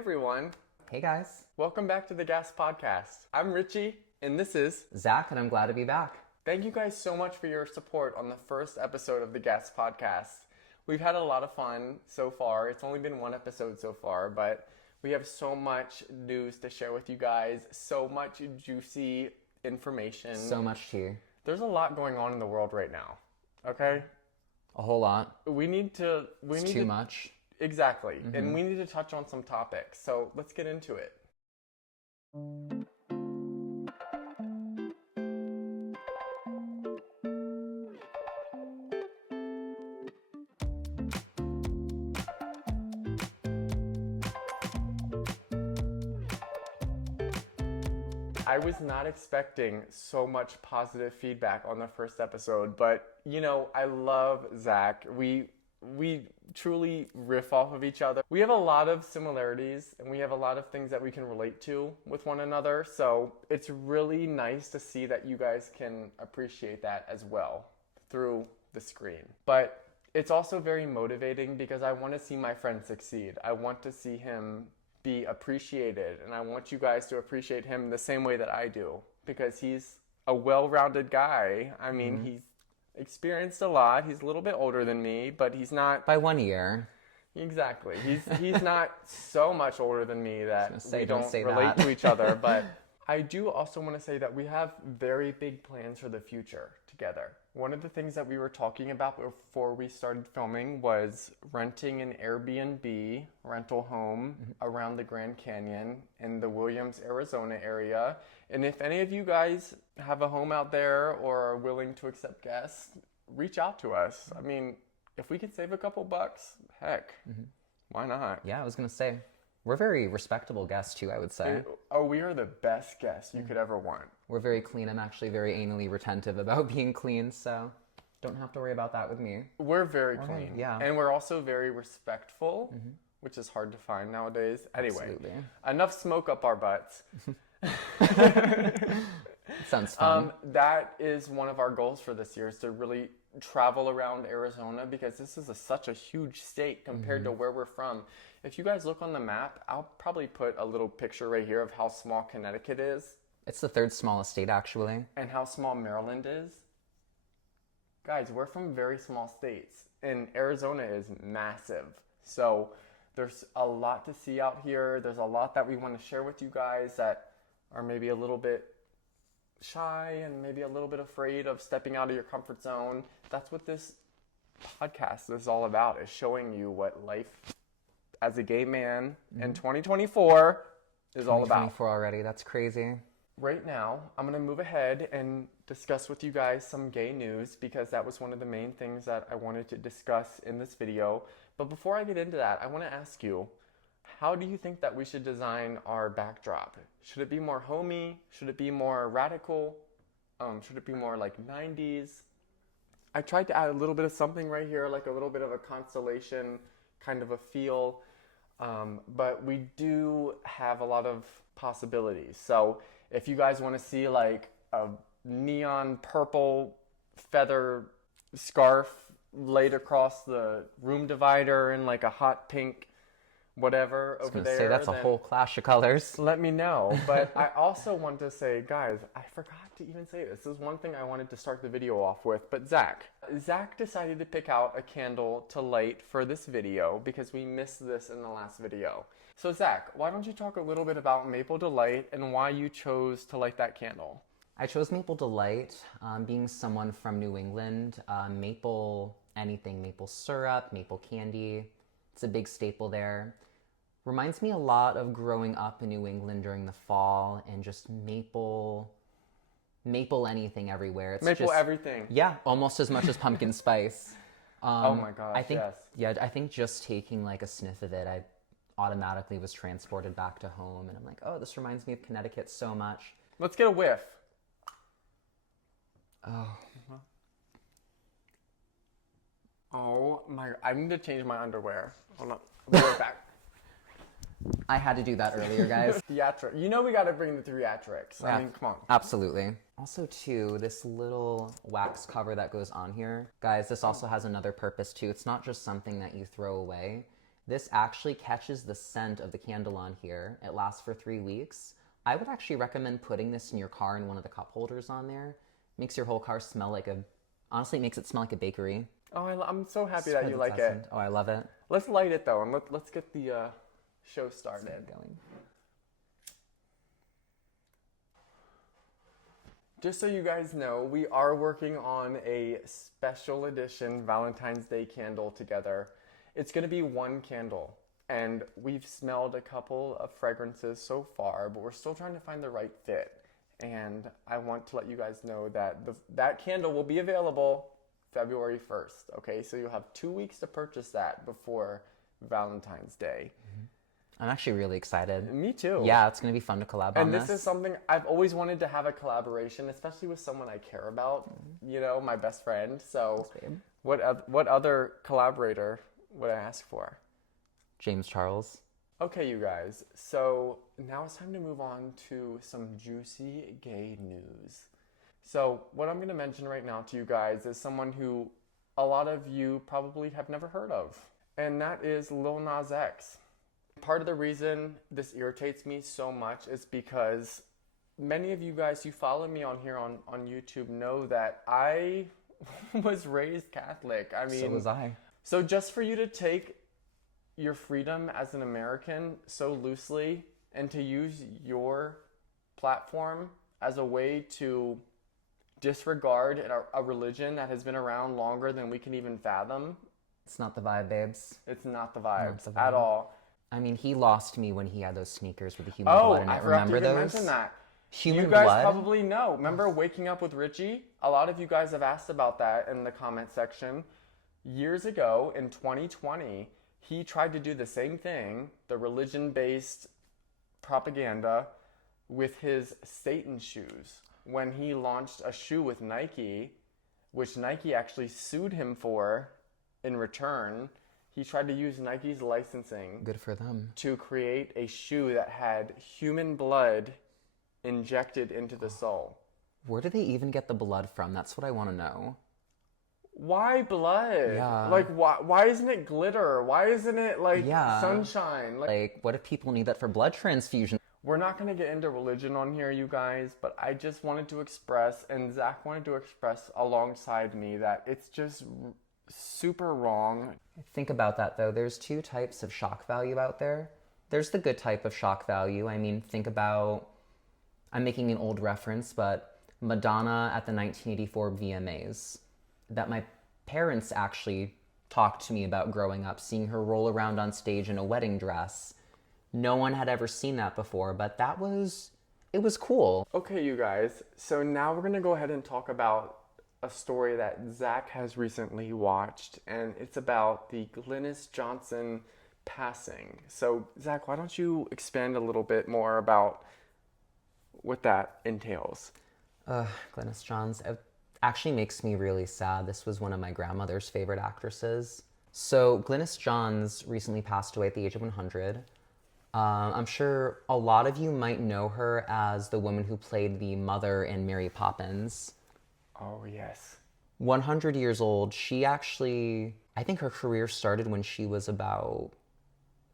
everyone. Hey guys. Welcome back to the Gasp podcast. I'm Richie, and this is Zach, and I'm glad to be back. Thank you guys so much for your support on the first episode of the Gasp podcast. We've had a lot of fun so far. It's only been one episode so far, but we have so much news to share with you guys, so much juicy information. So much tea. There's a lot going on in the world right now, okay? A whole lot. It's too much. Exactly. Mm-hmm. And we need to touch on some topics. So let's get into it. I was not expecting so much positive feedback on the first episode, but you know, I love Zach. We truly riff off of each other. We have a lot of similarities and we have a lot of things that we can relate to with one another. So it's really nice to see that you guys can appreciate that as well through the screen. But it's also very motivating because I want to see my friend succeed. I want to see him be appreciated, and I want you guys to appreciate him the same way that I do, because he's a well-rounded guy. I mean, he's experienced a lot. He's a little bit older than me, but he's not by 1 year. Exactly. He's not so much older than me that we don't relate that. to each other. But I do also want to say that we have very big plans for the future together. One of the things that we were talking about before we started filming was renting an Airbnb rental home around the Grand Canyon in the Williams, Arizona area. And if any of you guys have a home out there or are willing to accept guests, reach out to us. I mean, if we could save a couple bucks, heck, why not? Yeah, I was going to say, we're very respectable guests too, I would say. Oh, we are the best guests you could ever want. We're very clean. I'm actually very anally retentive about being clean, so don't have to worry about that with me. We're very clean. Yeah. And we're also very respectful, which is hard to find nowadays. Anyway, Absolutely. Enough smoke up our butts. Sounds fun. That is one of our goals for this year, is to really travel around Arizona, because this is such a huge state compared to where we're from. If you guys look on the map, I'll probably put a little picture right here of how small Connecticut is. It's the third smallest state, actually. And how small Maryland is. Guys, we're from very small states, and Arizona is massive. So there's a lot to see out here. There's a lot that we want to share with you guys that are maybe a little bit shy and maybe a little bit afraid of stepping out of your comfort zone. That's what this podcast is all about, is showing you what life as a gay man in 2024 is all about. 2024 already, that's crazy. Right now, I'm going to move ahead and discuss with you guys some gay news, because that was one of the main things that I wanted to discuss in this video. But before I get into that, I want to ask you, how do you think that we should design our backdrop? Should it be more homey? Should it be more radical? Should it be more like 90s? I tried to add a little bit of something right here, like a little bit of a constellation kind of a feel. But we do have a lot of possibilities. So if you guys want to see like a neon purple feather scarf laid across the room divider in like a hot pink whatever over there, say that's a whole clash of colors. Let me know. But I also want to say, guys, I forgot to even say this. This is one thing I wanted to start the video off with. But Zach decided to pick out a candle to light for this video because we missed this in the last video. So Zach, why don't you talk a little bit about Maple Delight and why you chose to light that candle? I chose Maple Delight, being someone from New England. Maple anything, maple syrup, maple candy. It's a big staple there. Reminds me a lot of growing up in New England during the fall and just maple anything everywhere. It's maple just, everything. Yeah, almost as much as pumpkin spice. Oh my gosh, I think, yes. Yeah, I think just taking like a sniff of it, I automatically was transported back to home. And I'm like, oh, this reminds me of Connecticut so much. Let's get a whiff. Oh. Oh my, I need to change my underwear. Hold on, I'll be right back. I had to do that earlier, guys. Theatric. You know we gotta bring the theatrics. Yeah, I mean, come on. Absolutely. Also, too, this little wax cover that goes on here. Guys, this also has another purpose, too. It's not just something that you throw away. This actually catches the scent of the candle on here. It lasts for 3 weeks. I would actually recommend putting this in your car in one of the cup holders on there. Makes your whole car smell like honestly, it makes it smell like a bakery. Oh, I'm so happy that you like it. Oh, I love it. Let's light it though, and let's get the show started. Going. Just so you guys know, we are working on a special edition Valentine's Day candle together. It's going to be one candle, and we've smelled a couple of fragrances so far, but we're still trying to find the right fit. And I want to let you guys know that that candle will be available February 1st, okay? So you'll have 2 weeks to purchase that before Valentine's Day. I'm actually really excited. Me too. Yeah, it's going to be fun to collab on this. And this is something I've always wanted to have a collaboration, especially with someone I care about, you know, my best friend. So what other collaborator would I ask for? James Charles. Okay, you guys. So now it's time to move on to some juicy gay news. So what I'm going to mention right now to you guys is someone who a lot of you probably have never heard of, and that is Lil Nas X. Part of the reason this irritates me so much is because many of you guys who follow me on here on YouTube know that I was raised Catholic. I mean, so was I. So just for you to take your freedom as an American so loosely and to use your platform as a way to disregard a religion that has been around longer than we can even fathom. It's not the vibe, babes. It's not the vibes at all. I mean, he lost me when he had those sneakers with the human blood in it. I forgot Remember to even those? mention that. Human you guys blood? probably know. Remember Waking Up with Richie? A lot of you guys have asked about that in the comment section. Years ago, in 2020, he tried to do the same thing, the religion-based propaganda, with his Satan shoes. When he launched a shoe with Nike, which Nike actually sued him for in return, he tried to use Nike's licensing. Good for them. To create a shoe that had human blood injected into the sole. Where do they even get the blood from? That's what I want to know. Why blood? Yeah. Like, why isn't it glitter? Why isn't it, like, sunshine? Like, what if people need that for blood transfusion? We're not going to get into religion on here, you guys, but I just wanted to express, and Zach wanted to express alongside me, that it's just super wrong. Think about that, though. There's two types of shock value out there. There's the good type of shock value. I mean, think about, I'm making an old reference, but Madonna at the 1984 VMAs, that my parents actually talked to me about growing up, seeing her roll around on stage in a wedding dress. No one had ever seen that before, but it was cool. Okay, you guys, so now we're gonna go ahead and talk about a story that Zach has recently watched, and it's about the Glynis Johnson passing. So, Zach, why don't you expand a little bit more about what that entails? Glynis Johns, it actually makes me really sad. This was one of my grandmother's favorite actresses. So, Glynis Johns recently passed away at the age of 100. I'm sure a lot of you might know her as the woman who played the mother in Mary Poppins. Oh, yes. 100 years old. She actually, I think her career started when she was about,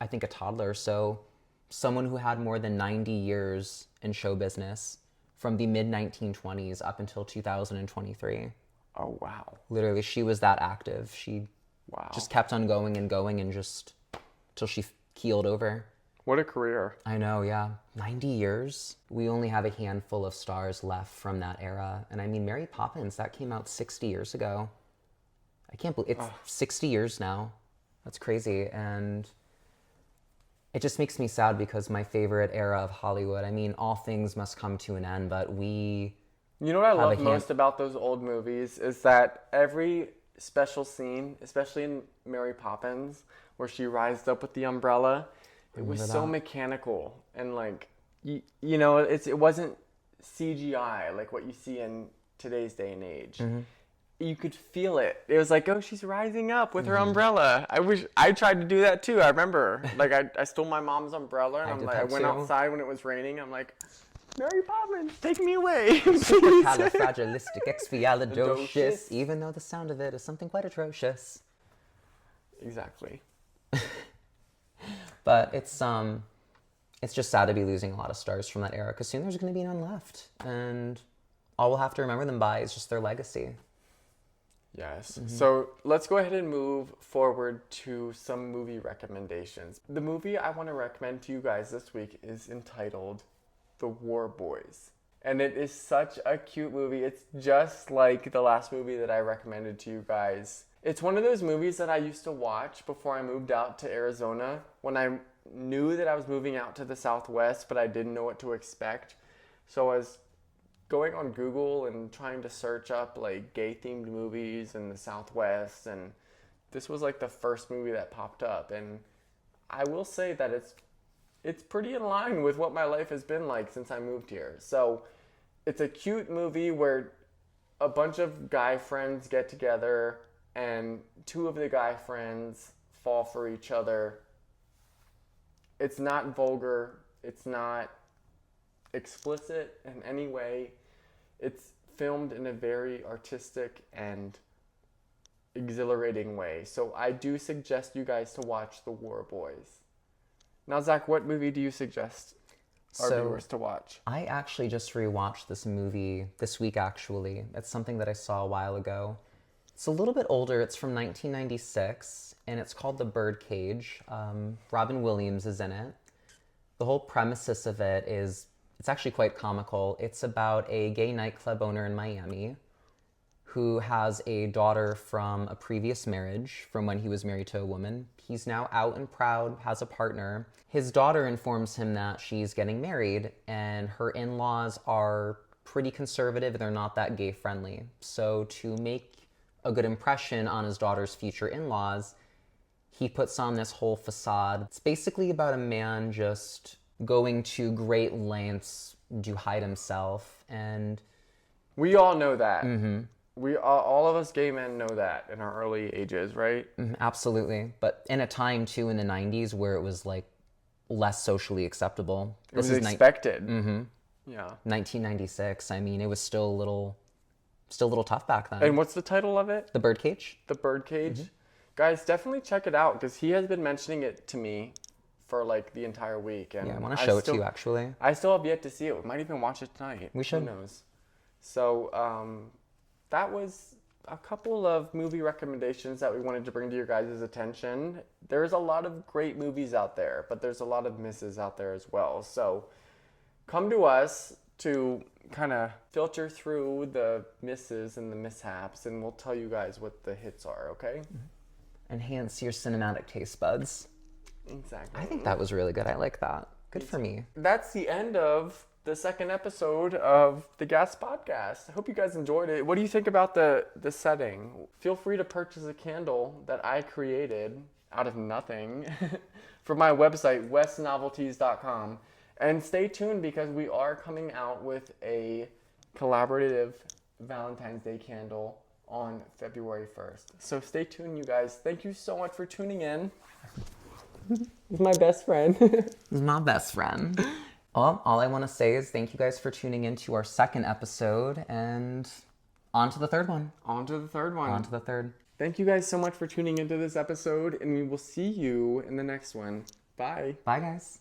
a toddler. So someone who had more than 90 years in show business from the mid-1920s up until 2023. Oh, wow. Literally, she was that active. She just kept on going and just till she keeled over. What a career. I know, yeah. 90 years. We only have a handful of stars left from that era. And I mean, Mary Poppins, that came out 60 years ago. I can't believe it's 60 years now. That's crazy. And it just makes me sad because my favorite era of Hollywood, I mean, all things must come to an end, but we... You know what I love most about those old movies is that every special scene, especially in Mary Poppins, where she rised up with the umbrella... It was so mechanical and like, you know, it wasn't CGI like what you see in today's day and age. Mm-hmm. You could feel it. It was like, oh, she's rising up with her umbrella. I tried to do that too. I remember, like I stole my mom's umbrella and I went outside when it was raining. I'm like, Mary Poppins, take me away. Supercalifragilisticexpialidocious, even though the sound of it is something quite atrocious. Exactly. But it's just sad to be losing a lot of stars from that era because soon there's going to be none left. And all we'll have to remember them by is just their legacy. Yes. So let's go ahead and move forward to some movie recommendations. The movie I want to recommend to you guys this week is entitled The War Boys. And it is such a cute movie. It's just like the last movie that I recommended to you guys. It's one of those movies that I used to watch before I moved out to Arizona when I knew that I was moving out to the Southwest, but I didn't know what to expect. So I was going on Google and trying to search up like gay themed movies in the Southwest, and this was like the first movie that popped up, and I will say that it's pretty in line with what my life has been like since I moved here. So it's a cute movie where a bunch of guy friends get together and two of the guy friends fall for each other. It's not vulgar, it's not explicit in any way. It's filmed in a very artistic and exhilarating way. So I do suggest you guys to watch The War Boys. Now, Zach, what movie do you suggest our viewers to watch? I actually just rewatched this movie this week, actually. It's something that I saw a while ago. It's a little bit older. It's from 1996, and it's called The Birdcage. Robin Williams is in it. The whole premises of it is, it's actually quite comical. It's about a gay nightclub owner in Miami who has a daughter from a previous marriage from when he was married to a woman. He's now out and proud, has a partner. His daughter informs him that she's getting married, and her in-laws are pretty conservative. They're not that gay friendly. So to make a good impression on his daughter's future in-laws, he puts on this whole facade. It's basically about a man just going to great lengths to hide himself, and we all know that. We all of us gay men know that in our early ages, right? Absolutely. But in a time too in the 90s where it was like less socially acceptable. It was expected. Yeah. 1996. I mean, it was still a little tough back then. And what's the title of it? The Birdcage. The Birdcage. Guys, definitely check it out because he has been mentioning it to me for like the entire week. And yeah, I want to show it to you actually. I still have yet to see it. We might even watch it tonight. We should. Who knows? So that was a couple of movie recommendations that we wanted to bring to your guys' attention. There's a lot of great movies out there, but there's a lot of misses out there as well. So come to us to kind of filter through the misses and the mishaps, and we'll tell you guys what the hits are, okay? Enhance your cinematic taste buds. Exactly. I think that was really good. I like that. Good for me. That's the end of the second episode of the Gasp podcast. I hope you guys enjoyed it. What do you think about the setting? Feel free to purchase a candle that I created out of nothing from my website, westnovelties.com. And stay tuned because we are coming out with a collaborative Valentine's Day candle on February 1st. So stay tuned, you guys. Thank you so much for tuning in. He's my best friend. He's my best friend. Well, all I want to say is thank you guys for tuning in to our second episode, and on to the third one. On to the third one. On to the third. Thank you guys so much for tuning into this episode, and we will see you in the next one. Bye. Bye, guys.